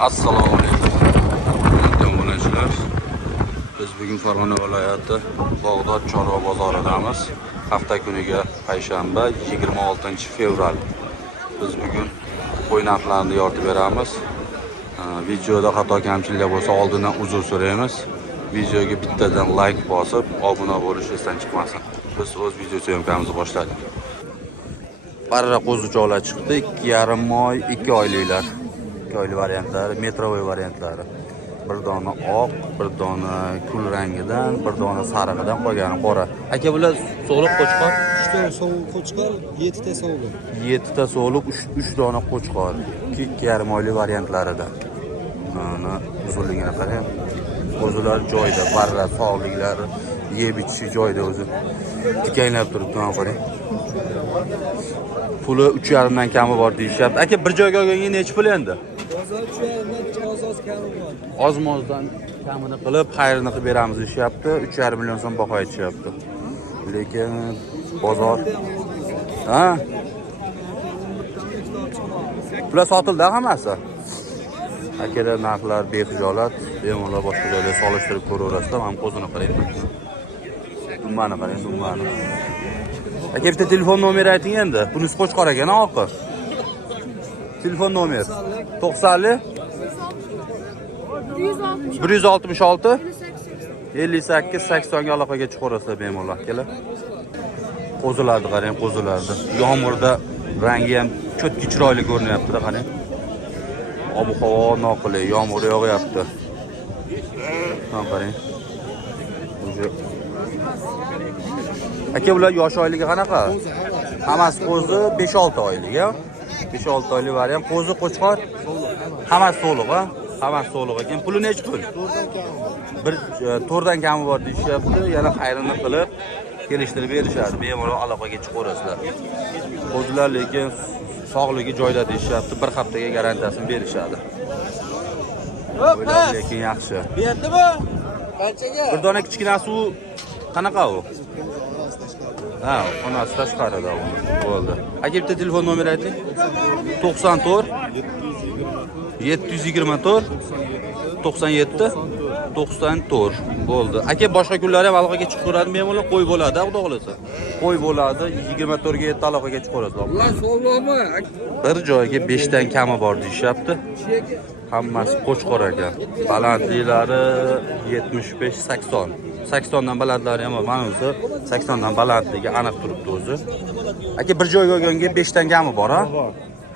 Assalomu alaykum obunachilar. Biz bugun Farg'ona viloyati Bog'dod chorva bozoridamiz. Hafta kuniga payshanba 26-fevral. Biz bugun qo'y narxlarini yoritib beramiz. Videoda xato kamchiliklar bo'lsa oldindan uzr so'raymiz. Videoga bittadan like bosib, obuna bo'lish esdan chiqmasin. Biz o'z video syomkamizni boshladik. Barra qo'zichoqlar chiqdi. 2,5 oy, 2 oyliklar. 2 oyli variantlari, metrovoy variantlari. Bir dona oq, bir dona kul rangidan, bir dona sariqdan qolgani qora. Aka bular so'liq qo'chqor? 3 ta sovuq qo'chqor, 7 ta sovuq. 7 ta so'liq, 3 dona qo'chqor. 2,5 oyli variantlaridan. Mana uzunligini qarang. Qo'zilar joyida, barra sog'liklari, yeb ichishi joyida o'zi. Tikaynab turibdi, mana qarang. Puli 3,5 dan kami bor deyishyapti. Aka bir joyga olganga necha pul endi? Bozor 3,5 oz kami bor. Ozmozdan kamini qilib, xayrini qilib beramiz deyishyapti. 3,5 million so'm baho aytishyapti. Lekin bozor ha? Bular sotildi hammasi. Akalar narxlar bexijolat, bemalol boshqa joylarga solishtirib ko'raverasizlar. Mana qo'zini qarang. Dumbani qarang, dumbani. Aka bitta telefon nomeri ayting endi. Bunisi qo'chqor ekan, oqi. Telefon nomer 90 166 58 80 ga aloqaga chiqaverasizlar bemalol akalar. Qo'zilarni qarang, qo'zilarni. Yomg'irda rangi ham cho'tki chiroyli ko'rinyapti-da, qarang. Ob-havo noqulay, yomg'ir yog'yapti. Mana qarang. Aka bular yosh oyligi qanaqa? Hammasi qo'zi 5-6 oylik, ya. 5-6 oylik variant. Qo'zi qo'chqor hammasi to'liq, ha? Hammasi to'liq ekan. Puli necha pul? Bir to'rdan kami bor deyishyapti. Yana xayrini qilib kelishtirib berishadi. Bemalol aloqaga chiqaverasizlar. Qo'zilar lekin sog'ligi joyida deyishyapti. Bir haftaga garantiyasini berishadi. O'ylab lekin yaxshi. Bu yerdami? Qanchaga? Bir dona kichkinasi u qanaqa u? Ha, onasi tashqarida u. Bo'ldi. Aka bitta telefon nomeri ayting. 94 724 97 94 bo'ldi. Aka boshqa kunlari ham aloqaga chiqib turadi, bemalol qo'y bo'ladi, xudo xolasa. Qo'y bo'ladi, 24 ga 7 aloqaga chiqaverasizlar. Ular sog'lommi? Bir joyga 5 dan kami bor deyishyapti. Hammasi qo'chqor ekan. Balandliklari 75-80. 80 dan balandlari ham bor. Mana o'zi 80 dan balandligi aniq turibdi o'zi. Aka bir joyga olganga 5 dan kami bor, ha?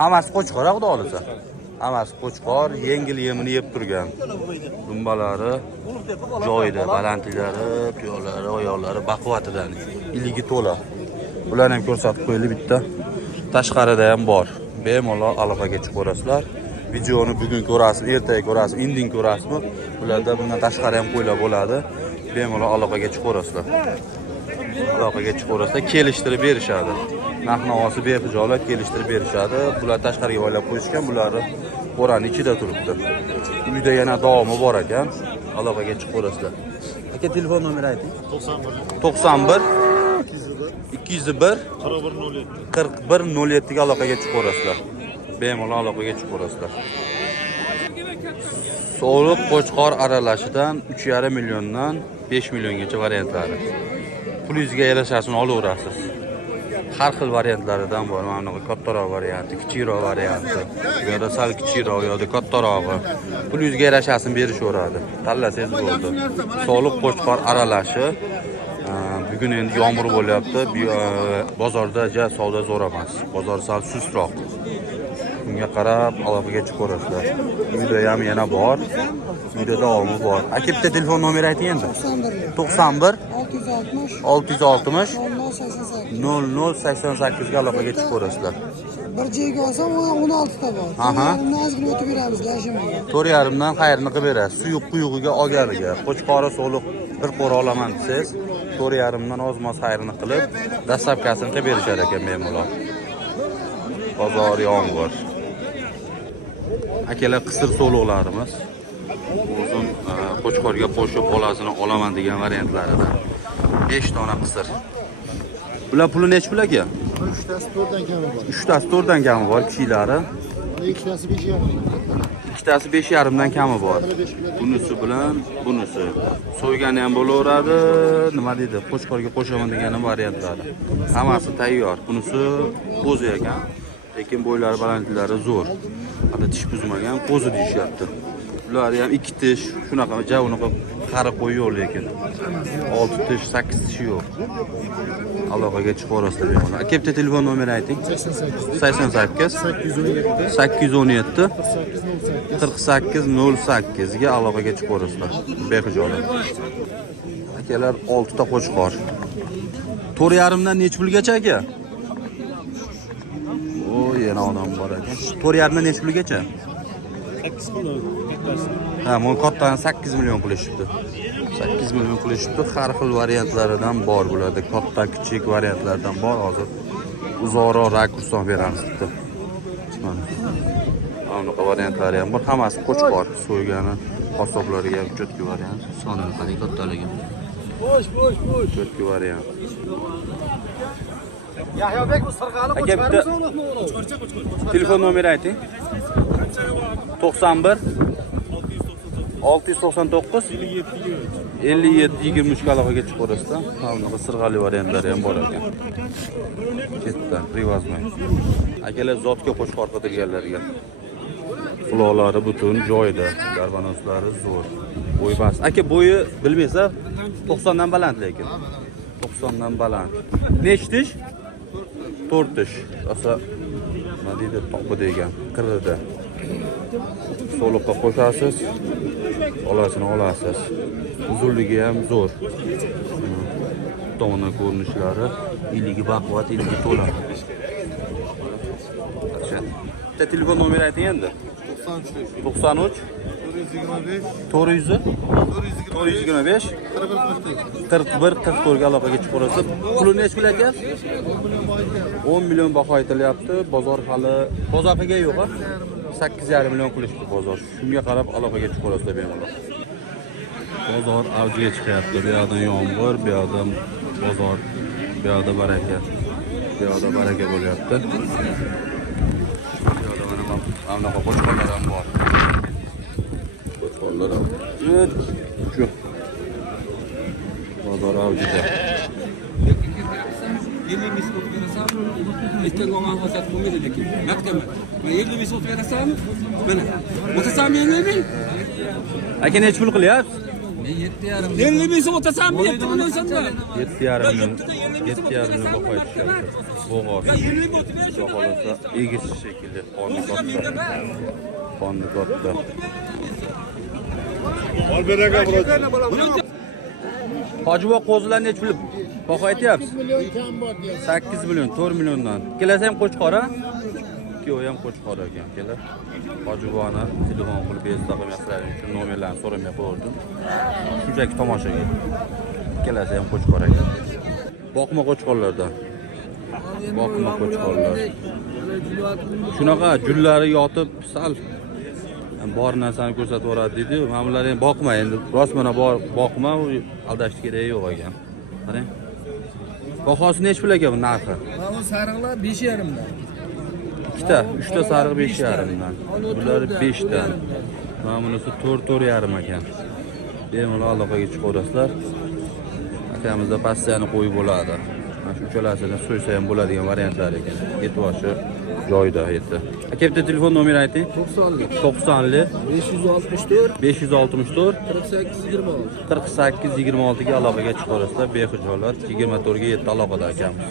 Hammasi qo'chqor, xudo xolasa. Hammasi qo'chqor, yengil yemini yeb turgan. Dumbalari joyida, balandliklari, piyolari, oyoqlari baquvvatidan. Iligi to'la. Bularni ham ko'rsatib qo'yildi bitta. Tashqarida ham bor. Bemalol aloqaga chiqaverasizlar. Videoni bugun ko'rasiz, ertaga ko'rasiz, indin ko'rasizmi? Bularda bundan tashqari ham qo'ylar bo'ladi. Bemalol aloqaga chiqaverasizlar. Aloqaga chiqaverasizlar, kelishtirib berishadi. Narx-navosi bexijolat kelishtirib berishadi. Bular tashqariga oylab qo'yishgan, bularni qo'raning ichida turibdi. Uyda yana davomi bor ekan. Aloqaga chiqaverasizlar. Aka telefon nomeri ayting. 91 201 4107 ga aloqaga chiqaverasizlar. Bemalol aloqaga chiqaverasizlar. So'liq qo'chqor aralashidan 3,5 milliondan 5 milliongacha variantlari. Pulingizga yarashasini olaverasiz. Har xil variantlaridan bor. Mana bu kattaroq varianti, kichikroq varianti, yo'da sal kichikroq yo'da kattarog'i. Pulingizga yarashasini berishaveradi. Tanlasangiz bo'ldi. So'liq qo'chqor aralashi. Bugun endi yomg'ir bo'lyapti. Bozorda savdo zo'r emas. Bozor sal sustroq. Bunga qarab aloqaga chiqaverasizlar. Uyda ham yana bor. Uyda davomi bor. Aka bitta telefon nomeri ayting endi. 91 660 0088 ga aloqaga chiqaverasizlar. Bir joyga olsam 16 ta bor. Aha. Ozgina o'tib beramiz, lashimiga. 4,5 dan xayrini qilib berasiz. Suyuq quyug'iga olganiga, qo'chqori so'liq bir qo'ra olaman desangiz, 4,5 dan ozmoz xayrini qilib, dastlabkasini qilib berishar ekan bemalol. Bozor yomg'ir. Akalar qisir so'liqlarimiz. O'zim qo'chqorga qo'shib bolasini olaman degan variantlaridan 5 dona qisir. Bular puli necha pul aka? 3tasi 4dan kami bor. 3tasi 4dan kami bor, kichilari. Ikkitasi 5,5. ikkitasi 5,5 dan kami bor. Bunisi bilan bunisi. So'ygani ham bo'laveradi, nima deydi, qo'shqorga qo'shaman degan variantlari. Hammasi tayyor. Bunisi qo'zi ekan, lekin bo'ylari balandliklari zo'r. Hali tish buzmagan, qo'zi deyishyapti. Ular ham 2 tish, shunaqa javunaqa qari qo'y yo'q lekin. 6 tish, 8 tish yo'q. Aloqaga chiqaverasizlar bemalol. Aka, bitta telefon nomeri ayting. 88 817 4808 ga aloqaga chiqaverasizlar. Behijolat. Akalar 6 ta qo'chqor. 4,5 dan necha pulgacha aka? O, yana odam bor ekan. 4,5 dan necha pulgacha? 8 pul ketlarsan. Ha, men kattadan 8 million qilishibdi. 8 million qilishibdi. Har xil variantlaridan bor bo'ladi. Katta, kichik variantlardan bor hozir. Uzoqroq rakursdan beramiz debdi. Mana. Anaqa variantlari ham bor. Hammasi qo'chqor. So'ygani, qosoblariga ham cho'tki variant. Sonini qarang, kattaligi. Bosh. Cho'tki variant. Yahyobek bu sirg'ali Aka, bitta telefon nomeri ayting. 91 699 57 23 aloqaga chiqaverasizlar. Bunaqa sirg'ali variantlari ham bor ekan. Chetdan rivozmay. Akalar zotga qo'shqor qidirganlarga. Quloqlari butun joyida, garbanozlari zo'r. Bo'y bas. Aka, bo'yi bilmaysa 90 dan baland lekin. 90 dan baland. Nechta tish? 4 tish. Asa nima deydi, to'g'ri degan. Qirida. So'liqqa qo'shasiz, olasini olasiz. Uzunligi ham zo'r. Tomona ko'rinishlari, iligi baquvvat, iligi to'la. Bitta telefon nomeri ayting endi. 93 425 41 44 ga aloqaga chiqaverasiz. Puli necha pul aka? 10 million baho aytilyapti. Bozor hali bozorga yo'q-a? 8,5 million qilishdi bozor. Shunga qarab aloqaga chiqaverasizlar bemalol. Bozor avjiga chiqyapti. Bu yerdan yomg'ir, bu yerdan bozor, bu yerda baraka. Bu yerda baraka bo'lyapti. Bu yerda mana bunaqa qo'shqorlar ham bor. Qo'shqorlar ham. Shu. Bozor avjida. Yerli misot verasam, ertaga olgan hojat bo'lmaydi lekin. Maktabda. Men yerli misot verasam, mana. O'tasam yerli. Aka, necha pul qilyapsiz? Men 7,5. Yerli misot o'tasam 7 million sanda. 7,5 million. 7,5 million baho aytishyapti. Bo'g'oz. Yerli misot Xohlasa egiz shekilli qonni katta. Qonni katta. Alberaga bo'ladi. Hojiboq qo'zilar necha pul baho aytyapsiz? 8 million, 4 milliondan. Kelasa ham qo'chqor a? Ikkovi ham qo'chqor ekan, kelar. Hojiboni telefon qilib bezdirib uchun nomerlarni so'ramay qo'ydim. Shunchaki tomoshaga. Kelasa ham qo'chqor ekan. Boqma qo'chqorlardan. Boqma qo'chqorlar. Shunaqa jullari yotib sal bor narsani ko'rsatib yuboradi dedi. Men bularni ham boqma endi. Rost mana bor boqma, aldashni keragi yo'q ekan. Qarang. Bahosi necha pul ekan bu narxi? Mana sariqlar 5,5 dan. Ikkita, 3 ta sariq 5,5 dan. Bular 5 dan. Mana bunisi 4,5 ekan. Bemalol aloqaga chiqaverasizlar. Akamizda passiyani qo'yib bo'ladi. Mana shu uchalasini so'ysa ham bo'ladigan variantlar ekan. Etvoshi joyida eti. Aka, bitta telefon nomeri ayting. 90li 564 564 48 26. 48 26 ga aloqaga chiqaverasizlar. Behijolat 24 ga 7 aloqada akamiz.